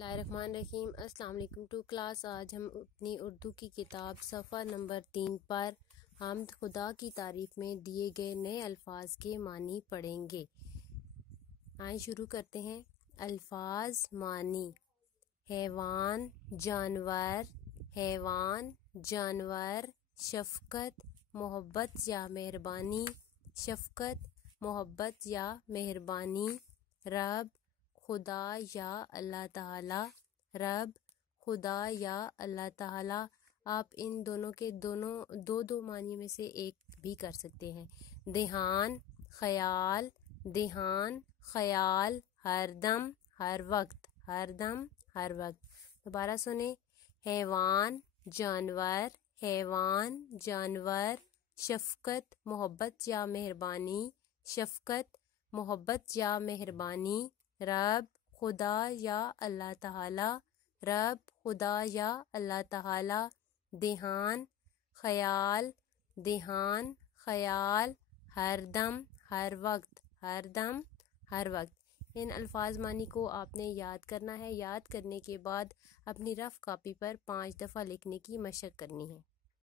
اللہ الرحمن الرحیم۔ السلام علیکم ٹو کلاس۔ آج ہم اپنی اردو کی کتاب صفحہ نمبر 3 پر حمد خدا کی تعریف میں دیے گئے نئے الفاظ کے معنی پڑھیں گے۔ آئیں شروع کرتے ہیں۔ الفاظ معنی: حیوان، جانور، حیوان، جانور، شفقت، محبت یا مہربانی، شفقت، محبت یا مہربانی، رب، خدا یا اللہ تعالی، رب، خدا یا اللہ تعالی۔ آپ ان دونوں کے دو معنی میں سے ایک بھی کر سکتے ہیں۔ دھیان، خیال، دھیان، خیال، ہر دم، ہر وقت، ہر دم، ہر وقت۔ دوبارہ سنیں۔ حیوان، جانور، حیوان، جانور، شفقت، محبت یا مہربانی، شفقت، محبت یا مہربانی، رب، خدا یا اللہ تعالی، رب، خدا یا اللہ تعالی، دھیان، خیال، دھیان، خیال، ہر دم، ہر وقت، ہر دم، ہر وقت۔ ان الفاظ معنی کو آپ نے یاد کرنا ہے۔ یاد کرنے کے بعد اپنی رف کاپی پر 5 دفعہ لکھنے کی مشق کرنی ہے۔